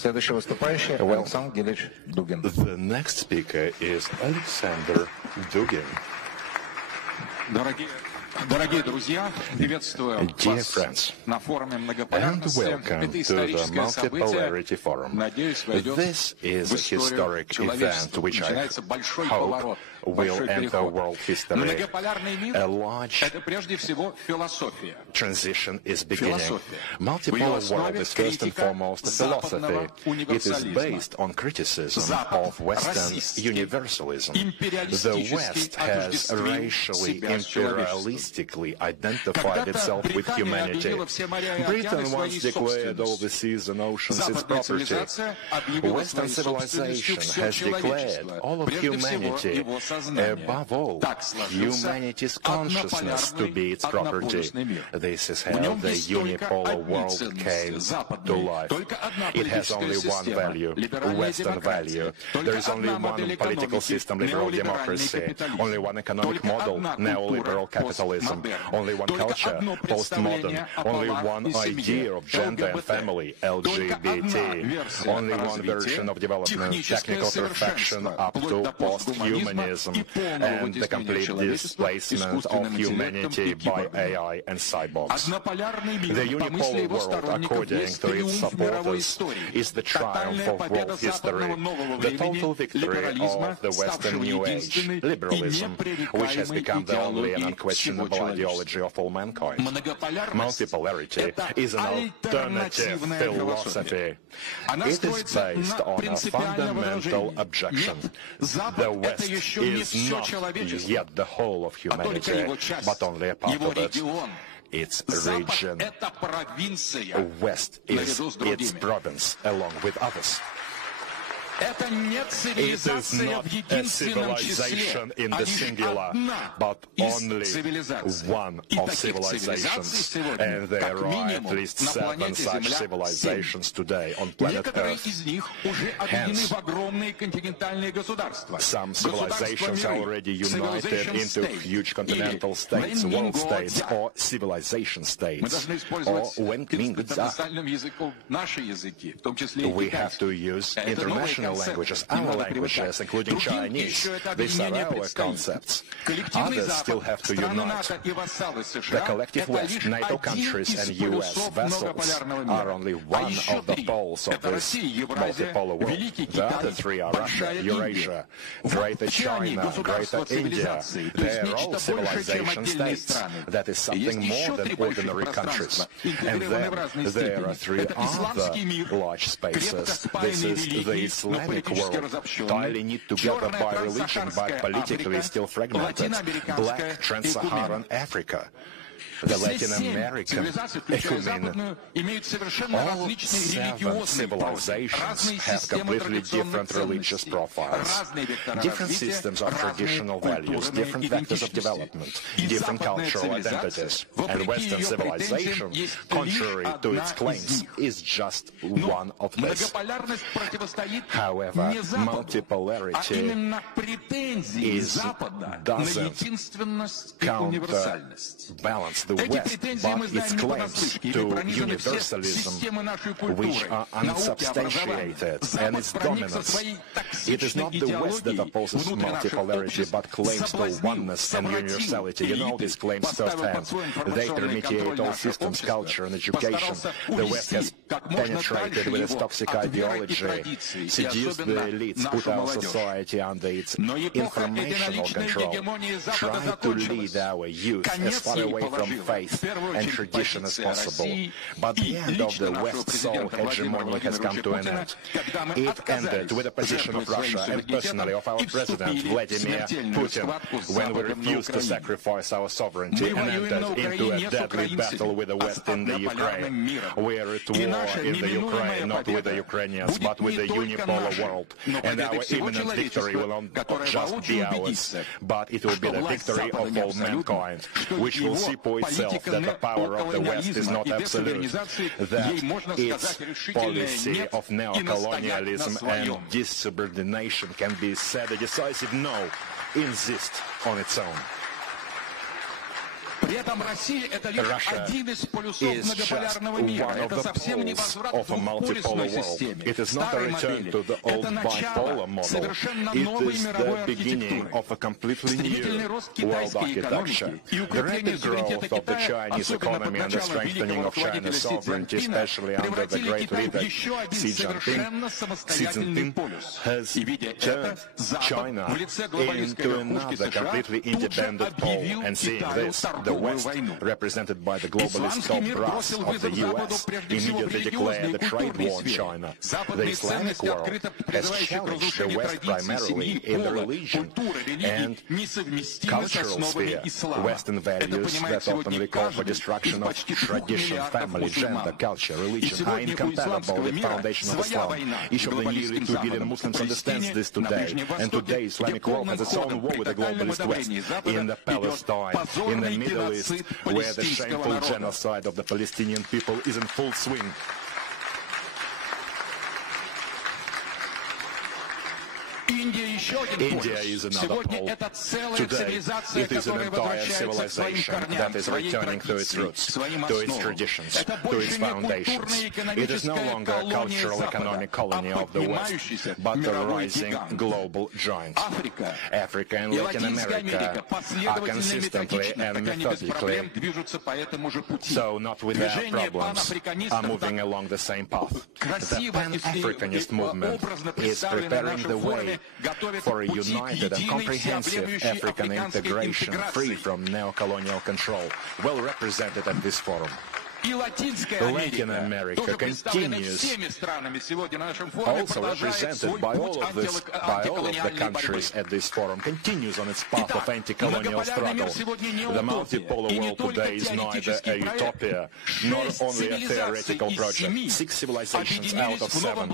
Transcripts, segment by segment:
Следующий выступающий Александр Гилевич Дугин. The next speaker is Alexander Dugin. Дорогие друзья, приветствую вас на форуме многополярности. Это историческое событие. Надеюсь, войдет в историю человечества. Начинается большой поворот, большой переход. Многополярный мир — это прежде всего философия. Transition is beginning. Multipolar world is first and foremost a philosophy. It is based on criticism of Western universalism. The West has racially, imperialistically identified itself with humanity. Britain once declared all the seas and oceans its property. Western civilization has declared all of humanity, above all, humanity's consciousness to be its property. This is how the unipolar world came to life. It has only one value, Western value. There is only one political system, liberal democracy. Only one economic model, neoliberal capitalism. Only one culture, postmodern. Only one idea of gender and family, LGBT. Only one version of development, technical perfection up to post-humanism. And the complete displacement of humanity by AI and cyborgs. The unipolar world, according to its supporters, is the triumph of world history, the total victory of the Western New Age, liberalism, which has become the only and unquestionable ideology of all mankind. Multipolarity is an alternative philosophy. It is based on a fundamental objection. The West is not yet the whole of humanity, but only a part of it. Its region. West is its province, along with others. It is not a civilization in the singular, but only one of civilizations. And there are at least 7 such civilizations today on planet Earth. Hence, some civilizations are already united into huge continental states, world states, or civilization states, or we have to use international languages, our languages, including Chinese. These are our concepts. Others still have to unite. The collective West, NATO countries, and US vessels are only one of the poles of this multipolar world. The other 3 are Russia, Eurasia, Greater China, Greater India. They are all civilization states. That is something more than ordinary countries. And then there are 3 other large spaces. This is the Islamic world, tightly knit together by religion, but politically still fragmented. Black Trans-Saharan Africa. The Latin American ecumen. All 7 civilizations have completely different religious profiles, different systems of traditional values, different vectors of development, different cultural identities. And Western civilization, contrary to its claims, is just one of this. However, multipolarity doesn't counterbalance the West, but its claims to universalism, which are unsubstantiated, and its dominance. It is not the West that opposes multipolarity, but claims to oneness and universality. You know these claims firsthand. They permeate all systems, culture, and education. The West has penetrated with its toxic ideology, seduced the elites, put our society under its informational control, tried to lead our youth as far away from faith and tradition as possible. But the end of the West's sole hegemony has come to an end. It ended with the position of Russia and personally of our president, Vladimir Putin, when we refused to sacrifice our sovereignty and entered into a deadly battle with the West in the Ukraine. We are at war in the Ukraine, not with the Ukrainians, but with the unipolar world. And our imminent victory will not just be ours, but it will be the victory of all mankind, which will see for itself that the power of the West is not absolute, that its policy of neocolonialism and insubordination can be said a decisive no, insist on its own. Russia is just one of the poles of a multipolar world. It is not a return to the old bipolar model. It is the beginning of a completely new world architecture. The rapid growth of the Chinese economy and the strengthening of China's sovereignty, especially under the great leader Xi Jinping, has turned China into another completely independent pole. And seeing this, the West, represented by the globalist top brass of the US, immediately declared a trade war on China. The Islamic world has challenged the West primarily in the religion and cultural sphere. Western values that openly call for destruction of tradition, family, gender, culture, religion are incompatible with the foundation of Islam. Each of the nearly 2 billion Muslims understands this today, and today Islamic world has its own war with the globalist West. In the Palestine, in the Middle East, where the shameful genocide of the Palestinian people is in full swing. India is another pole. Today, it is an entire civilization that is returning to its roots, to its traditions, to its foundations. It is no longer a cultural economic colony of the West, but a rising global giant. Africa and Latin America are consistently and methodically, so not without problems, are moving along the same path. The Pan-Africanist movement is preparing the way for a united and comprehensive African integration free from neo-colonial control, well represented at this forum. Latin America continues, also represented by all of the countries at this forum, continues on its path of anti-colonial struggle. The multipolar world today is neither a utopia nor only a theoretical project. 6 civilizations out of 7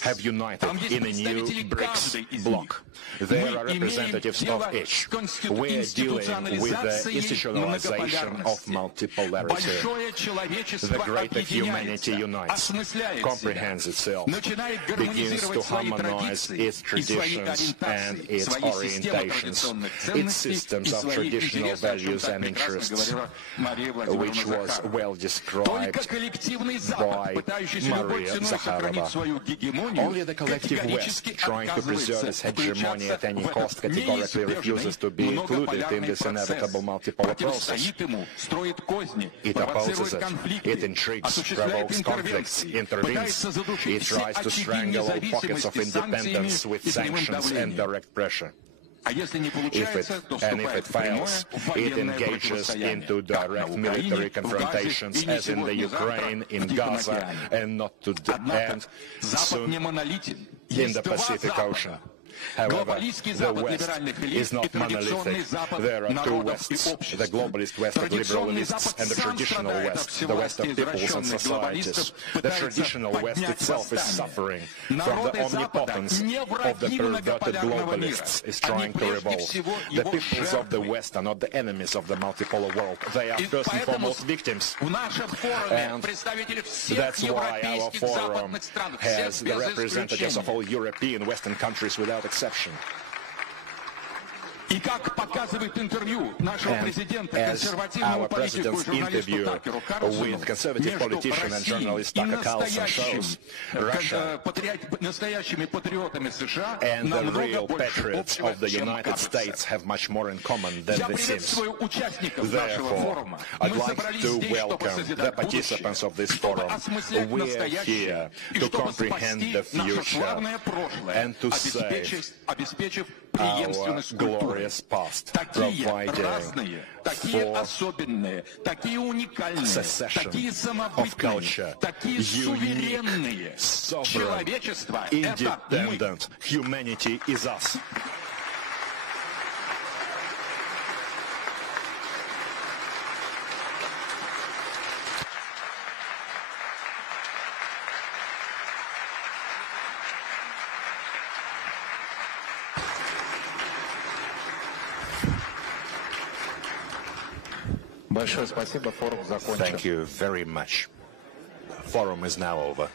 have united in a new BRICS bloc. There are representatives of each. We are dealing with the institutionalization of multipolarity. The greater humanity unites, comprehends itself, begins to harmonize its traditions and its orientations, its systems of traditional values and interests, which was well described by Maria Zakharova. Only the collective West, trying to preserve its hegemony at any cost, categorically refuses to be included in this inevitable multipolar process. It opposes it. It intrigues, provokes conflicts, intervenes. It tries to strangle all pockets of independence with sanctions and direct pressure. If it fails, it engages into direct military confrontations, as in the Ukraine, in Gaza, and not to end soon in the Pacific Ocean. However, the West is not monolithic. There are 2 Wests, the globalist West of liberalists and the traditional West, the West of peoples and societies. The traditional West itself is suffering from the omnipotence of the perverted globalists, is trying to revolt. The peoples of the West are not the enemies of the multipolar world. They are first and foremost victims. And that's why our forum has the representatives of all European Western countries without exception. And as our president's interview with conservative politician and journalist Tucker Carlson shows, Russia and the real patriots of the United States have much more in common than this seems. Therefore, I'd like to welcome the participants of this forum. We are here to comprehend the future and to save our glorious past, providing for secession of culture, unique, sovereign, independent humanity is us. Thank you very much. Forum is now over.